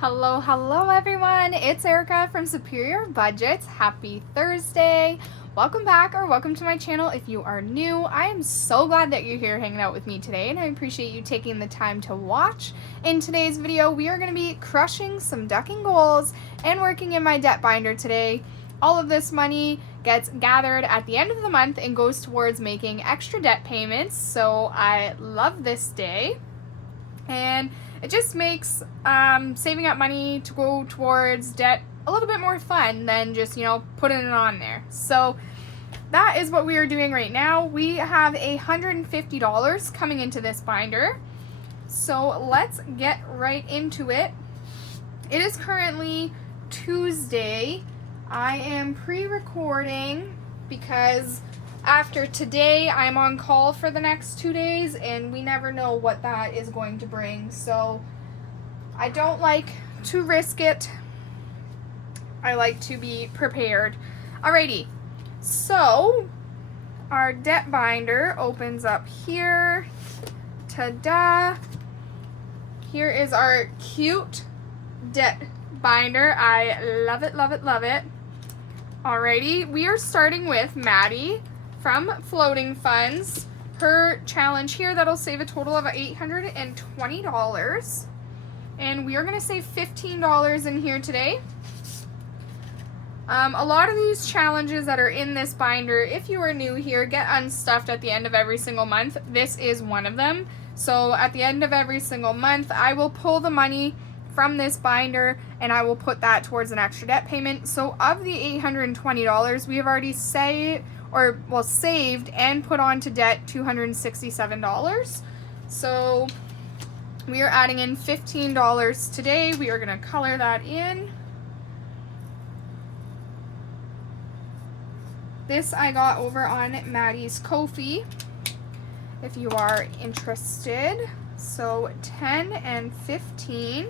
Hello everyone. It's Erica from Superior Budgets. Happy Thursday. Welcome back or welcome to my channel if you are new. I am so glad that you're here hanging out with me today and I appreciate you taking the time to watch. In today's video, we are going to be crushing some ducking goals and working in my debt binder today. All of this money gets gathered at the end of the month and goes towards making extra debt payments. So I love this day. And it just makes saving up money to go towards debt a little bit more fun than just, putting it on there. So that is what we are doing right now. We have $150 coming into this binder. So let's get right into it. It is currently Tuesday. I am pre-recording because after today, I'm on call for the next 2 days, and we never know what that is going to bring. So I don't like to risk it. I like to be prepared. Alrighty, so our debt binder opens up here. Ta-da! Here is our cute debt binder. I love it, love it, love it. Alrighty, we are starting with Maddie from Floating Funds. Her challenge here, that'll save a total of $820. And we are going to save $15 in here today. A lot of these challenges that are in this binder, if you are new here, get unstuffed at the end of every single month. This is one of them. So at the end of every single month, I will pull the money from this binder and I will put that towards an extra debt payment. So of the $820, we have already saved and put onto debt $267. So we are adding in $15 today. We are going to color that in. This I got over on Maddie's Ko-fi if you are interested. So 10 and 15.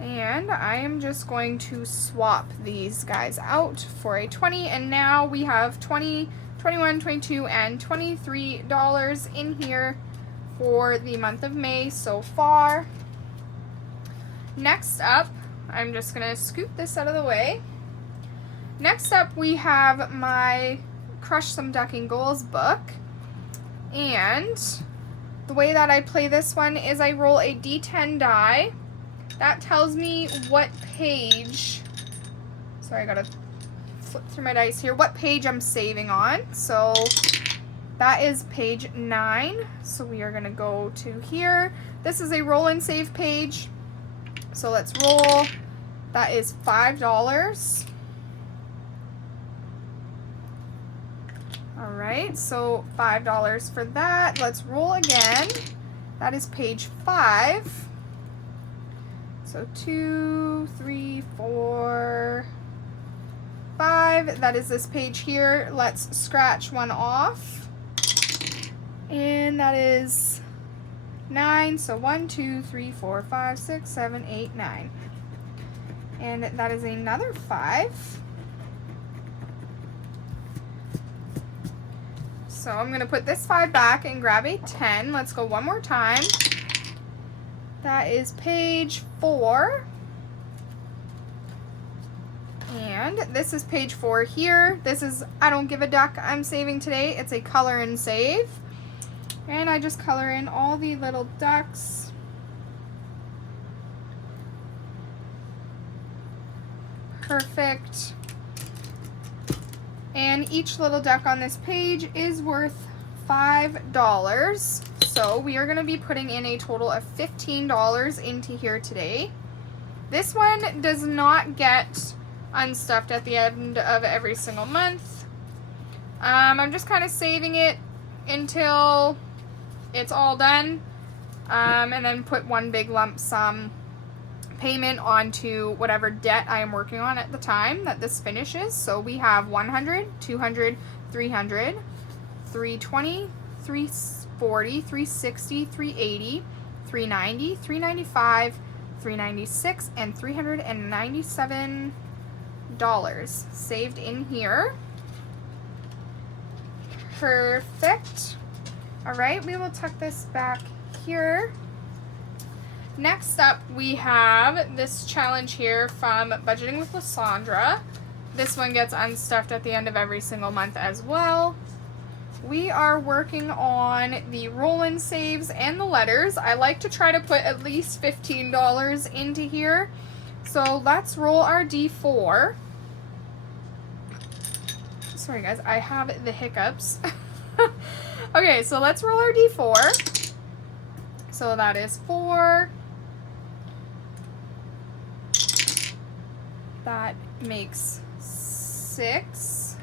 And I am just going to swap these guys out for a 20, and now we have $20, $21, $22, and $23 in here for the month of May so far. Next up, I'm just going to scoot this out of the way. Next up, we have my Crush Some Ducking Goals book, and the way that I play this one is I roll a D10 die. That tells me what page, sorry, I gotta flip through my dice here, what page I'm saving on. So that is page 9. So we are gonna go to here. This is a roll and save page. So let's roll. That is $5. All right, so $5 for that. Let's roll again. That is page 5. So 2, 3, 4, 5. That is this page here. Let's scratch one off. And that is 9. So 1, 2, 3, 4, 5, 6, 7, 8, 9. And that is another 5. So I'm going to put this 5 back and grab a 10. Let's go one more time. That is page 4. And this is page 4 here. This is I Don't Give a Duck I'm saving today. It's a color and save. And I just color in all the little ducks. Perfect. And each little duck on this page is worth $5. So we are going to be putting in a total of $15 into here today. This one does not get unstuffed at the end of every single month. I'm just kind of saving it until it's all done, and then put one big lump sum payment onto whatever debt I am working on at the time that this finishes. So we have 100, 200, 300, 320, 340, 360, 380, 390, 395, 396, and $397 saved in here. Perfect. All right, we will tuck this back here. Next up, we have this challenge here from Budgeting with Lysandra. This one gets unstuffed at the end of every single month as well. We are working on the roll-in saves and the letters. I like to try to put at least $15 into here. So let's roll our D4. Sorry guys, I have the hiccups. Okay, so let's roll our D4. So that is 4. That makes 6.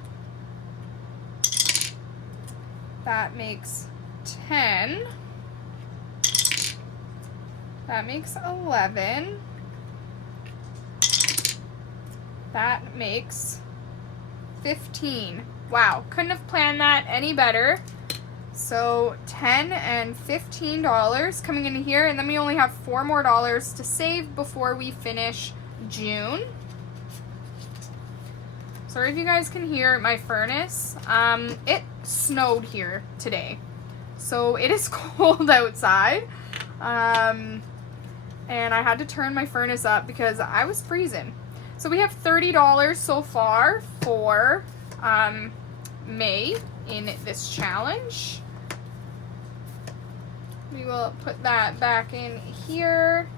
That makes 10. That makes 11. That makes 15. Wow, couldn't have planned that any better. So $10 and $15 coming into here, and then we only have $4 more to save before we finish June. Sorry if you guys can hear my furnace. It snowed here today, so it is cold outside. And I had to turn my furnace up because I was freezing. So we have $30 so far for May in this challenge. We will put that back in here.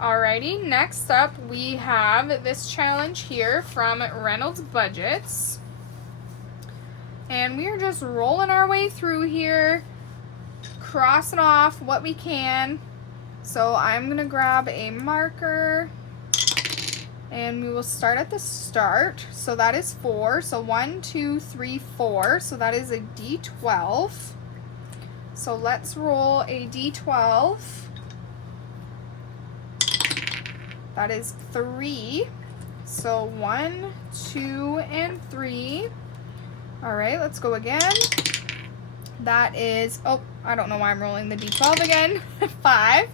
Alrighty, next up we have this challenge here from Reynolds Budgets. And we are just rolling our way through here, crossing off what we can. So I'm going to grab a marker and we will start at the start. So that is 4. So 1, 2, 3, 4. So that is a D12. So let's roll a D12. That is 3. So 1, 2, and 3. All right, let's go again. That is, oh, I don't know why I'm rolling the D12 again. 5.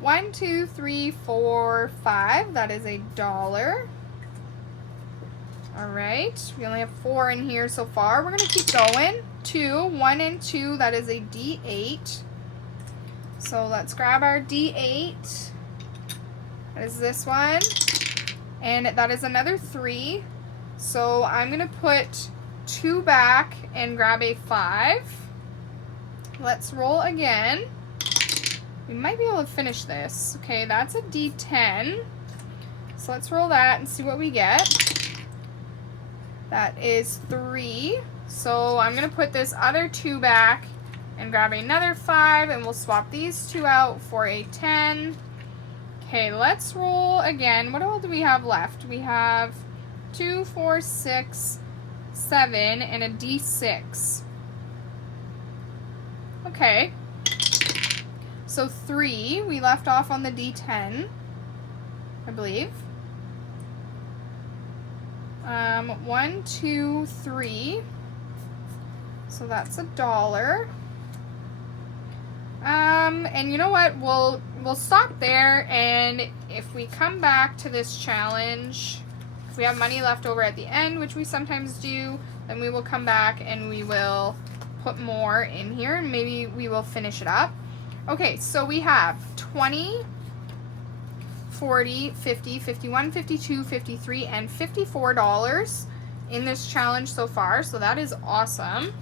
1, 2, 3, 4, 5. That is $1. All right, we only have 4 in here so far. We're gonna keep going. 2, 1 and 2, that is a D8. So let's grab our D8. That is this one. And that is another 3. So I'm gonna put 2 back and grab a 5. Let's roll again. We might be able to finish this. Okay, that's a D10. So let's roll that and see what we get. That is 3. So I'm going to put this other 2 back and grab another 5, and we'll swap these 2 out for a 10. Okay, let's roll again. What all do we have left? We have 2, 4, 6, 7, and a D6. Okay. So 3, we left off on the D10, I believe. 1, 2, 3. So that's $1. And you know what? We'll stop there, and if we come back to this challenge, if we have money left over at the end, which we sometimes do, then we will come back and we will put more in here, and maybe we will finish it up. Okay, so we have 20, 40, 50, 51, 52, 53, and $54 in this challenge so far, so that is awesome.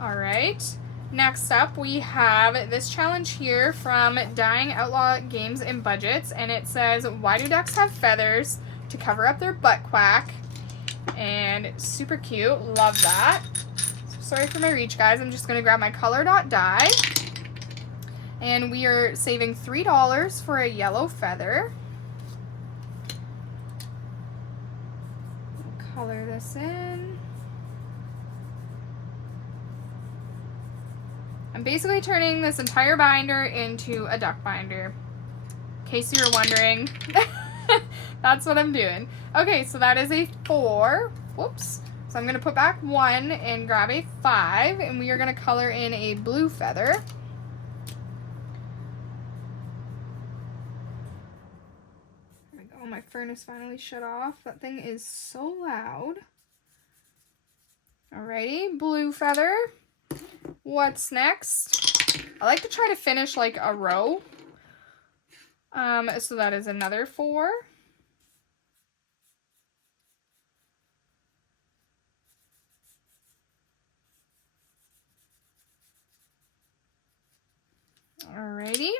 All right, next up we have this challenge here from Dying Outlaw Games and Budgets, and it says, why do ducks have feathers? To cover up their butt quack. And super cute, love that. Sorry for my reach, guys. I'm just gonna grab my color dot die. And we are saving $3 for a yellow feather. Color this in. I'm basically turning this entire binder into a duck binder, in case you were wondering. That's what I'm doing. Okay, so that is a 4. Whoops. So I'm going to put back 1 and grab a 5, and we are going to color in a blue feather. There we go. My furnace finally shut off. That thing is so loud. Alrighty, blue feather. What's next? I like to try to finish like a row. So that is another 4. Alrighty.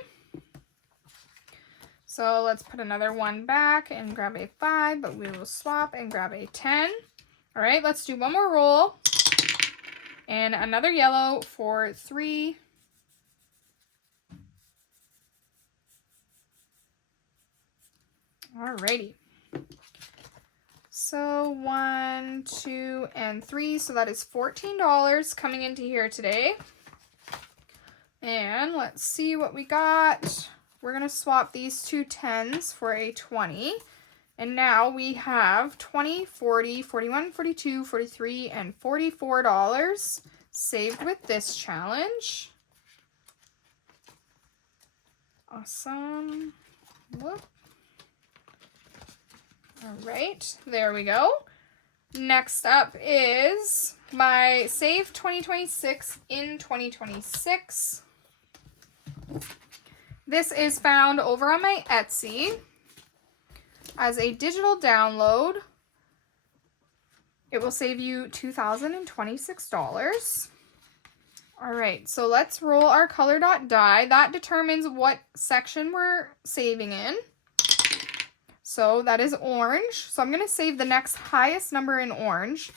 So let's put another 1 back and grab a 5, but we will swap and grab a 10. All right, let's do one more roll. And another yellow for 3. Alrighty. So 1, 2, and 3. So that is $14 coming into here today. And let's see what we got. We're going to swap these 2 10s for a 20. And now we have 20, 40, 41, 42, 43, and $44 saved with this challenge. Awesome. Whoop. All right, there we go. Next up is my Save 2026 in 2026. This is found over on my Etsy as a digital download. It will save you $2,026. All right, so let's roll our color dot die. That determines what section we're saving in. So that is orange. So I'm going to save the next highest number in orange.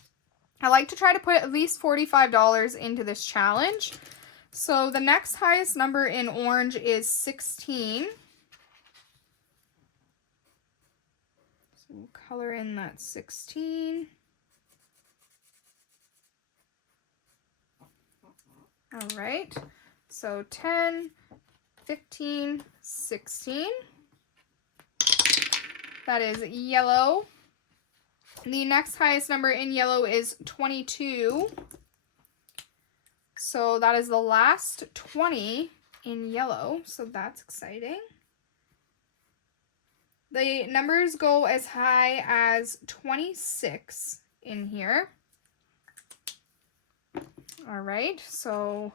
I like to try to put at least $45 into this challenge. So the next highest number in orange is 16. So we'll color in that 16. All right. So 10, 15, 16. That is yellow. The next highest number in yellow is 22. So that is the last 20 in yellow. So that's exciting. The numbers go as high as 26 in here. All right. So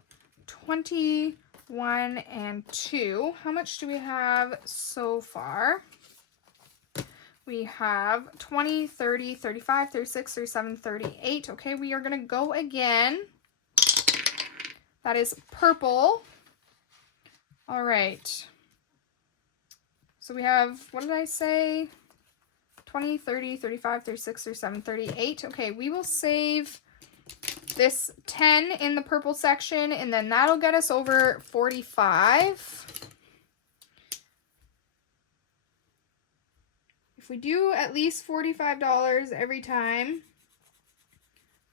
21 and 2. How much do we have so far? We have 20, 30, 35, 36, 37, 38. Okay, we are going to go again. That is purple. All right. So we have, what did I say? 20, 30, 35, 36, 37, 38. Okay, we will save this 10 in the purple section, and then that'll get us over 45. If we do at least $45 every time,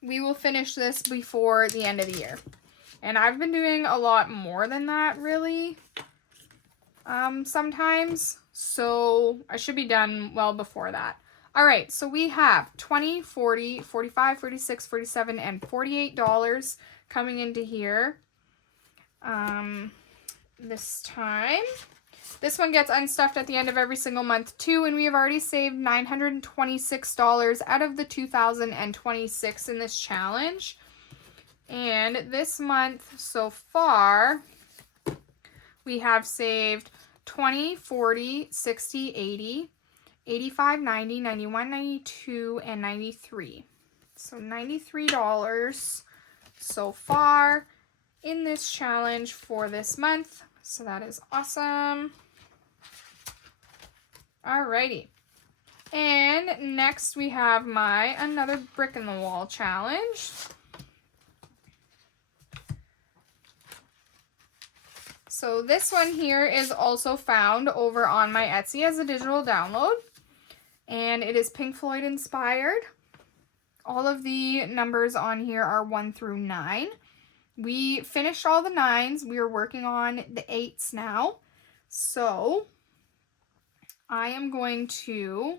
we will finish this before the end of the year. And I've been doing a lot more than that, really, sometimes. So I should be done well before that. All right, so we have 20, 40, 45, 46, 47, and $48 coming into here this time. This one gets unstuffed at the end of every single month too, and we have already saved $926 out of the 2026 in this challenge. And this month so far, we have saved 20, 40, 60, 80, 85, 90, 91, 92, and 93. So $93 so far in this challenge for this month. So that is awesome. Alrighty. And next we have my another brick in the wall challenge. So this one here is also found over on my Etsy as a digital download. And it is Pink Floyd inspired. All of the numbers on here are 1 through 9. We finished all the 9s. We are working on the 8s now. So I am going to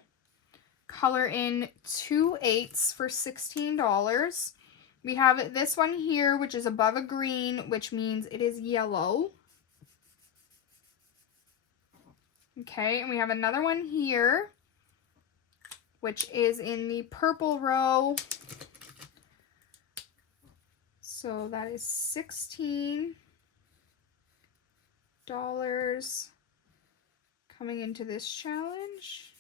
color in 2 8s for $16. We have this one here, which is above a green, which means it is yellow. Okay, and we have another one here, which is in the purple row. So that is $16 coming into this challenge.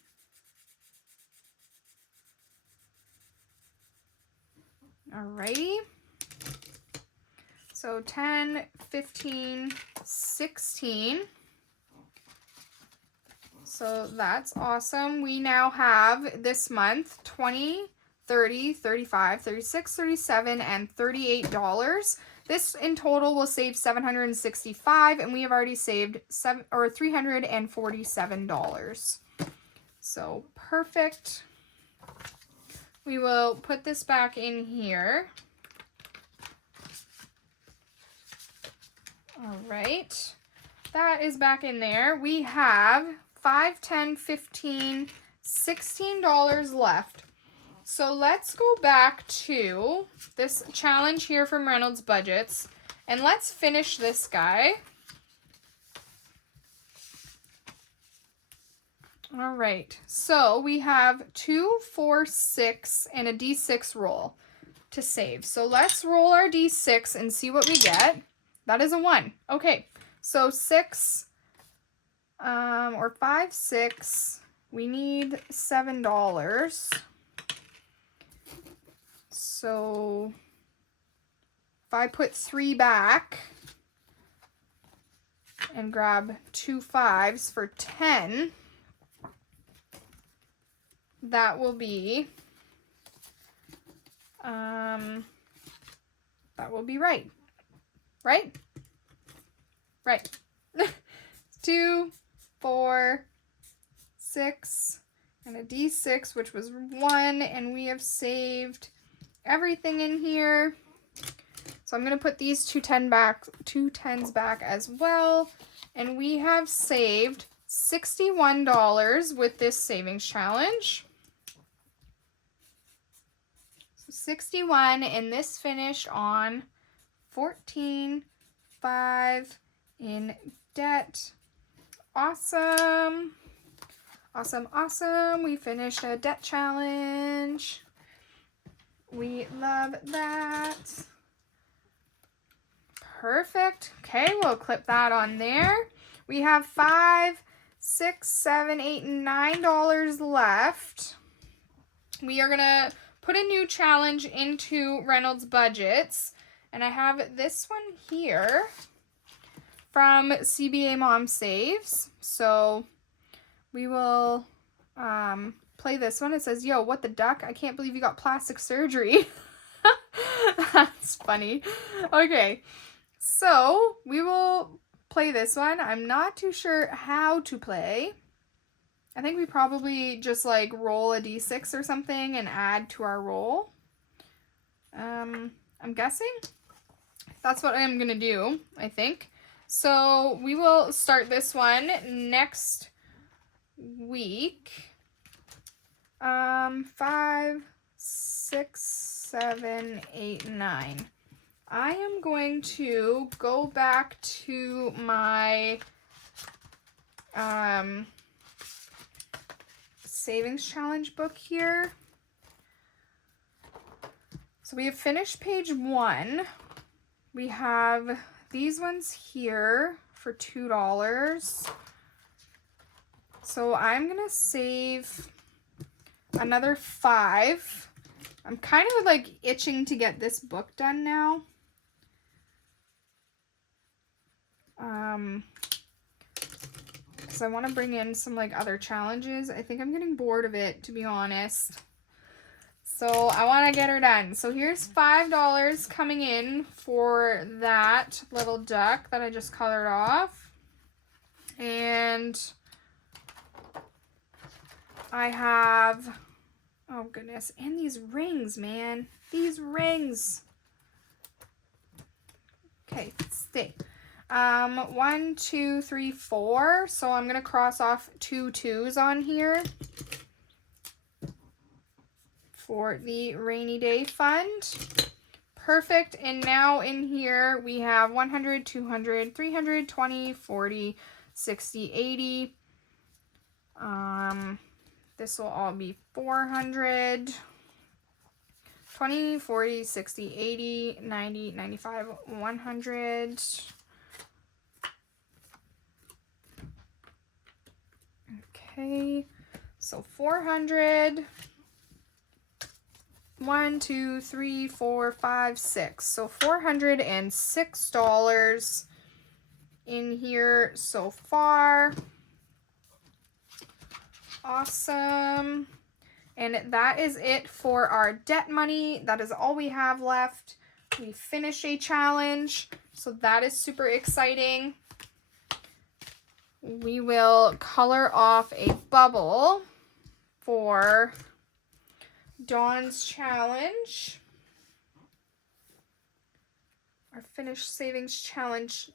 Alrighty. So 10, 15, 16. So that's awesome. We now have this month 20, 30, 35, 36, 37, and $38. This in total will save $765, and we have already saved $347. So perfect. We will put this back in here. All right. That is back in there. We have $5, $10, $15, $16 left. So let's go back to this challenge here from Reynolds Budgets, and let's finish this guy. All right, so we have 2, 4, 6, and a D6 roll to save. So let's roll our D6 and see what we get. That is a 1. Okay, so 6, or 5, 6, we need $7. So if I put 3 back and grab 2 5s for 10, that will be right. Right? Right. 2, 4, 6, and a D6, which was 1, and we have saved everything in here. So I'm going to put these 2 10s back as well, and we have saved $61 with this savings challenge. So 61, and this finished on 14.5 in debt. Awesome. Awesome, awesome. We finished a debt challenge. We love that. Perfect. Okay, we'll clip that on there. We have $5, $6, $7, $8, and $9 left. We are gonna put a new challenge into Reynolds Budgets, and I have this one here from CBA Mom Saves. So we will play this one. It says, "Yo, what the duck? I can't believe you got plastic surgery." That's funny. Okay, so we will play this one. I'm not too sure how to play. I think we probably just like roll a d6 or something and add to our roll. I'm guessing that's what I'm gonna do, I think. So we will start this one next week. 5, 6, 7, 8, 9. I am going to go back to my savings challenge book here. So we have finished page 1. We have these ones here for $2. So I'm gonna save another 5. I'm kind of like itching to get this book done now. Because I want to bring in some like other challenges. I think I'm getting bored of it, to be honest. So I want to get her done. So here's $5 coming in for that little duck that I just colored off. And I have, oh goodness, and these rings, man. These rings. Okay, stay. 1, 2, 3, 4. So I'm going to cross off 2 2s on here for the rainy day fund. Perfect. And now in here we have 100, 200, 300, 20, 40, 60, 80. This will all be 400. 20, 40, 60, 80, 90, 95, 100. Okay, so 400. 1, 2, 3, 4, 5, 6. So $406 in here so far. Awesome. And that is it for our debt money. That is all we have left. We finished a challenge, so that is super exciting. We will color off a bubble for Dawn's challenge. Our finished savings challenge.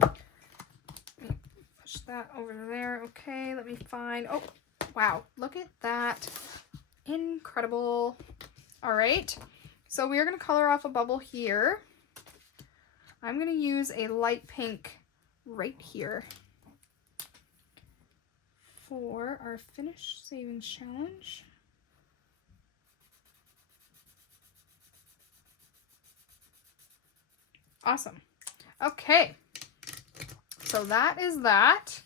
Let me push that over there. Okay, let me find. Oh, wow. Look at that. Incredible. All right. So we are going to color off a bubble here. I'm going to use a light pink right here for our finished savings challenge. Awesome. Okay, so that is that.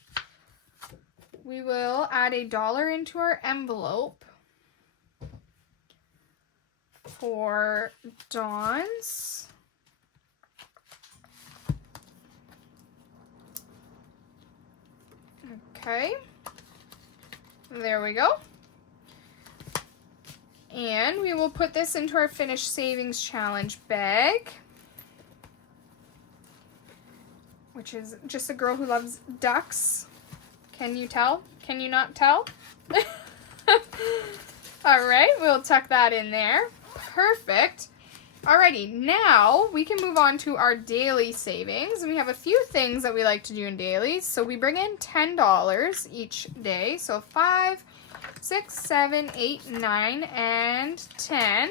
We will add $1 into our envelope for Dawn's. Okay. There we go. And we will put this into our finished savings challenge bag, which is just a girl who loves ducks. Can you tell? Can you not tell? All right, we'll tuck that in there. Perfect. Alrighty, now we can move on to our daily savings. And we have a few things that we like to do in dailies. So we bring in $10 each day. So 5, 6, 7, 8, 9, and 10.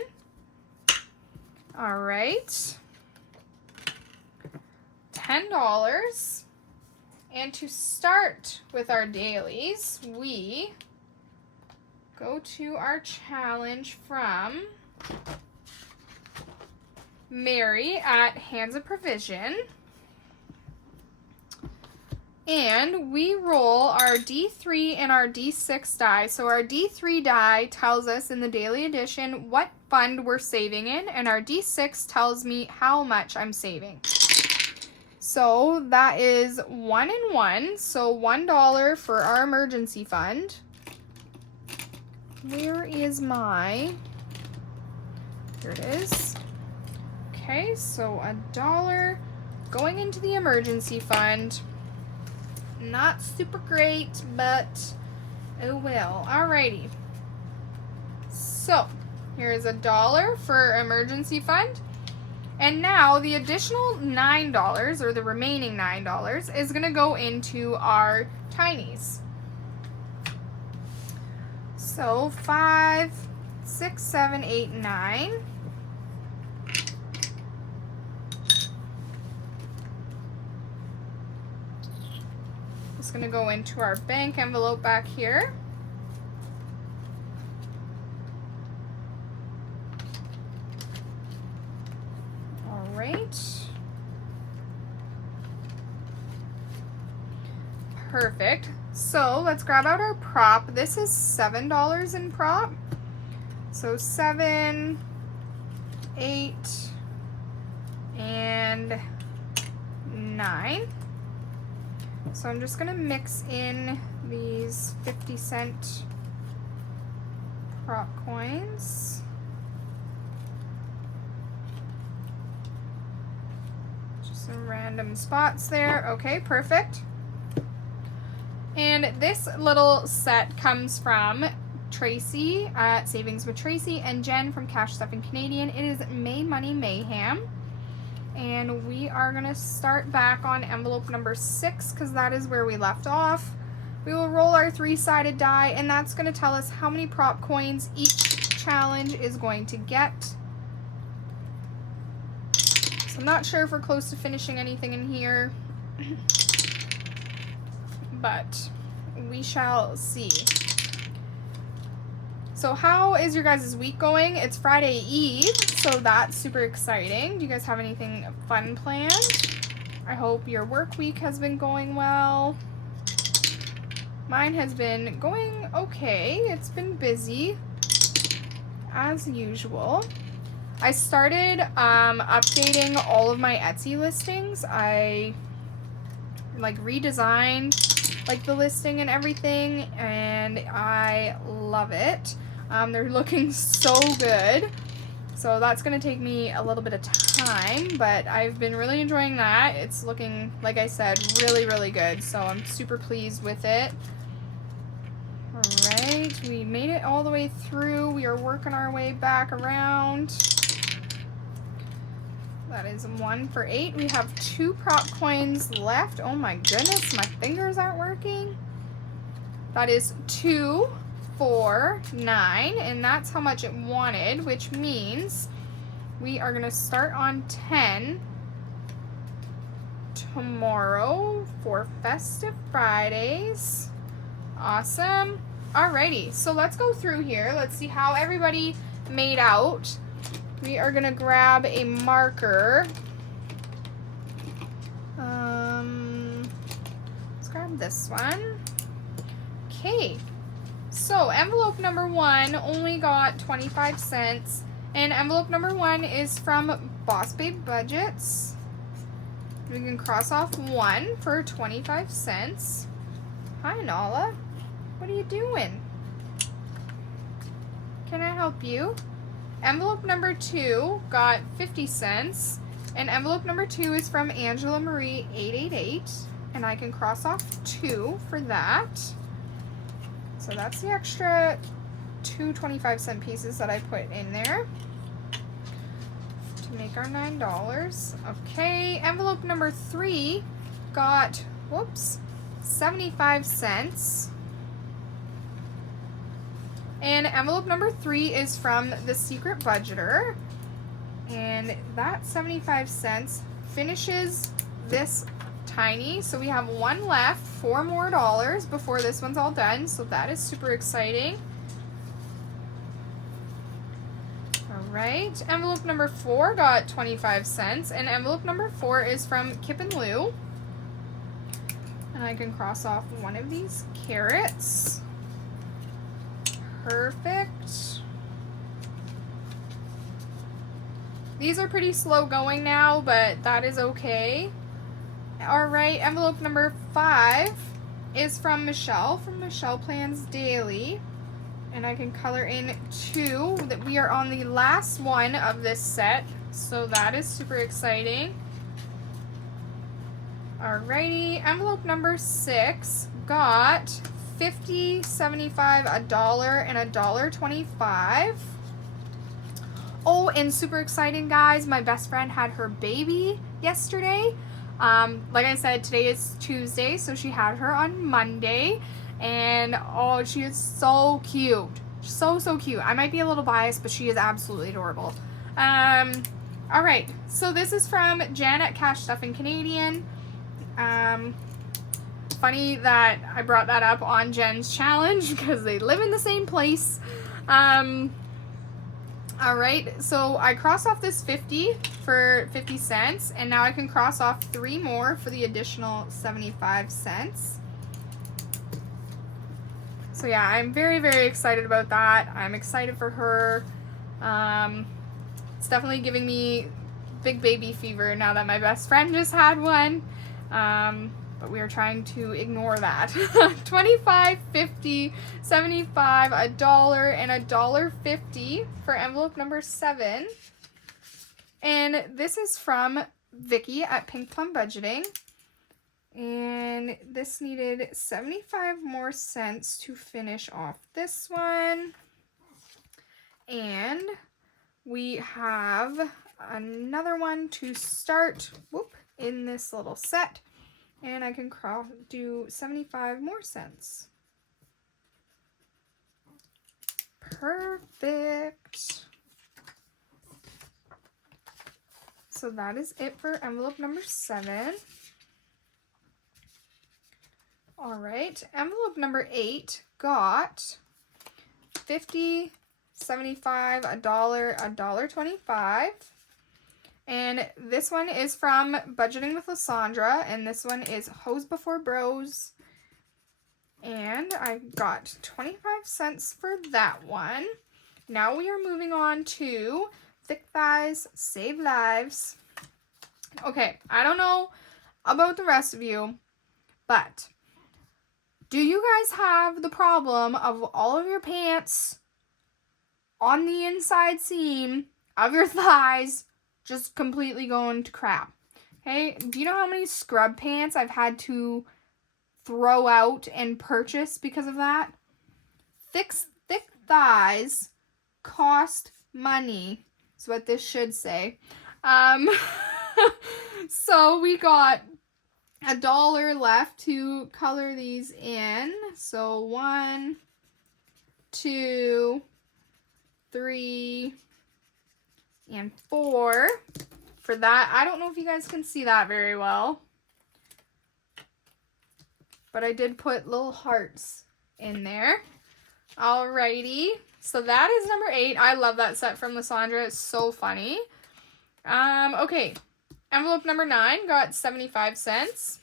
All right. $10. And to start with our dailies, we go to our challenge from Mary at Hands of Provision. And we roll our D3 and our D6 die. So our D3 die tells us in the daily edition what fund we're saving in, and our D6 tells me how much I'm saving. So that is 1 and 1, so $1 for our emergency fund. Where is my, here it is. Okay, so $1 going into the emergency fund. Not super great, but oh well. Alrighty. So here's $1 for emergency fund. And now the additional $9, or the remaining $9, is going to go into our tinies. So 5, 6, 7, 8, 9. It's going to go into our bank envelope back here. All right. Perfect. So let's grab out our prop. This is $7 in prop. So 7, 8, and 9. So I'm just going to mix in these 50-cent prop coins. Just some random spots there. Okay, perfect. And this little set comes from Tracy at Savings with Tracy and Jen from Cash Stuffing Canadian. It is Money Mayhem. And we are going to start back on envelope number 6 because that is where we left off. We will roll our 3-sided die, and that's going to tell us how many prop coins each challenge is going to get. So I'm not sure if we're close to finishing anything in here, but we shall see. So how is your guys' week going? It's Friday Eve, so that's super exciting. Do you guys have anything fun planned? I hope your work week has been going well. Mine has been going okay. It's been busy, as usual. I started updating all of my Etsy listings. I like redesigned like the listing and everything, and I love it. They're looking so good. So that's going to take me a little bit of time, but I've been really enjoying that. It's looking, like I said, really, really good. So I'm super pleased with it. All right, we made it all the way through. We are working our way back around. That is 1 for 8. We have 2 prop coins left. Oh my goodness, my fingers aren't working. That is 2, 4, 9, and that's how much it wanted, which means we are gonna start on 10 tomorrow for Festive Fridays. Awesome. Alrighty, so let's go through here. Let's see how everybody made out. We are gonna grab a marker. Let's grab this one. Okay, so envelope number 1 only got 25 cents, and envelope number 1 is from Boss Babe Budgets. We can cross off 1 for 25 cents. Hi, Nala. What are you doing? Can I help you? Envelope number 2 got 50 cents, and envelope number 2 is from Angela Marie 888, and I can cross off 2 for that. So that's the extra 2 25-cent pieces that I put in there to make our $9. Okay, envelope number 3 got, 75 cents. And envelope number 3 is from The Secret Budgeter. And that 75 cents finishes this tiny. So we have 1 left, $4 more before this one's all done. So that is super exciting. All right, envelope number 4 got 25 cents. And envelope number 4 is from Kip and Lou. And I can cross off 1 of these carrots. Perfect. These are pretty slow going now, but that is okay. All right, envelope number 5 is from Michelle Plans Daily. And I can color in 2. That we are on the last one of this set, so that is super exciting. Alrighty, envelope number 6 got 50, 75, $1, and $1.25. Oh, and super exciting, guys. My best friend had her baby yesterday. Like I said, today is Tuesday, so she had her on Monday. And oh, she is so cute. So cute. I might be a little biased, but she is absolutely adorable. Alright, so this is from Jen at Cash Stuffing Canadian. Funny that I brought that up on Jen's challenge because they live in the same place. Alright, so I cross off this 50 for 50 cents, and now I can cross off 3 more for the additional 75 cents. So yeah, I'm very excited about that. I'm excited for her. It's definitely giving me big baby fever now that my best friend just had one. But we are trying to ignore that. 25, 50, 75, $1, and $1.50 for envelope number 7. And this is from Vicky at Pink Plum Budgeting. And this needed 75 more cents to finish off this one. And we have another one to start in this little set. And I can do 75 more cents. Perfect. So that is it for envelope number 7. All right, envelope number 8 got $50, $75, $1, $1.25. And this one is from Budgeting with Lysandra, and this one is Hoes Before Bros. And I got 25 cents for that one. Now we are moving on to Thick Thighs, Save Lives. Okay, I don't know about the rest of you, but do you guys have the problem of all of your pants on the inside seam of your thighs just completely going to crap? Okay, do you know how many scrub pants I've had to throw out and purchase because of that? Thick thighs cost money, is what this should say. So we got $1 left to color these in. So 1, 2, 3, and 4 for that. I don't know if you guys can see that very well, but I did put little hearts in there. Alrighty, so that is number 8. I love that set from Lysandra. It's so funny. Okay, envelope number 9 got 75 cents.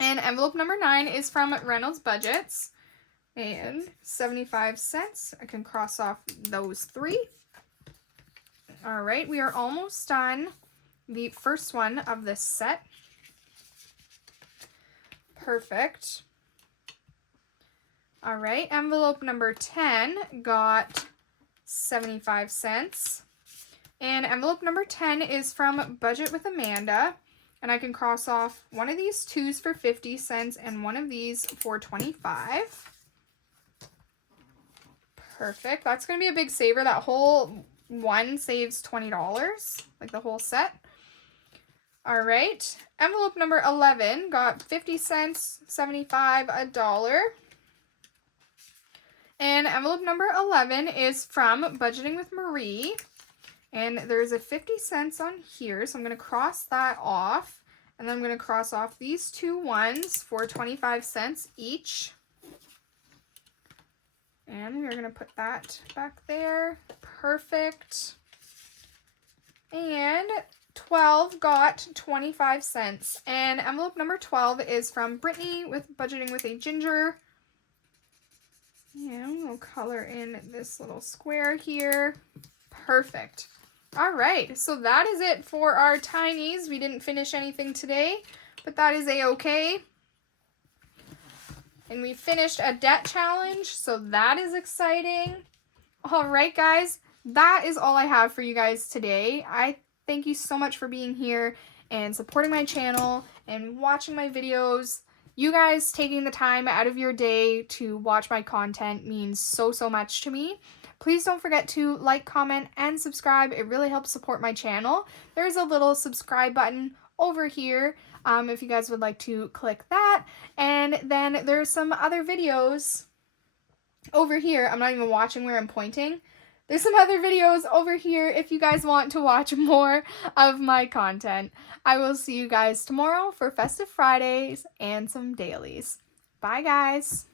And envelope number 9 is from Reynolds Budgets. And 75 cents. I can cross off those 3. Alright, we are almost done. The first one of this set. Perfect. Alright, envelope number 10 got 75 cents. And envelope number 10 is from Budget with Amanda. And I can cross off one of these 2s for 50 cents and one of these for 25. Perfect. That's going to be a big saver. That whole one saves $20, like the whole set. All right. Envelope number 11 got 50 cents, 75, $1. And envelope number 11 is from Budgeting with Marie. And there's a 50 cents on here, so I'm going to cross that off. And then I'm going to cross off these 2 ones for 25 cents each. And we're going to put that back there. Perfect. And 12 got 25 cents. And envelope number 12 is from Brittany with Budgeting with a Ginger. And we'll color in this little square here. Perfect. All right, so that is it for our tinies. We didn't finish anything today, but that is a-okay. And we finished a debt challenge, so that is exciting. All right, guys, that is all I have for you guys today. I thank you so much for being here and supporting my channel and watching my videos. You guys taking the time out of your day to watch my content means so much to me. Please don't forget to like, comment, and subscribe. It really helps support my channel. There's a little subscribe button over here if you guys would like to click that. And then there's some other videos over here. I'm not even watching where I'm pointing. There's some other videos over here if you guys want to watch more of my content. I will see you guys tomorrow for Festive Fridays and some dailies. Bye, guys.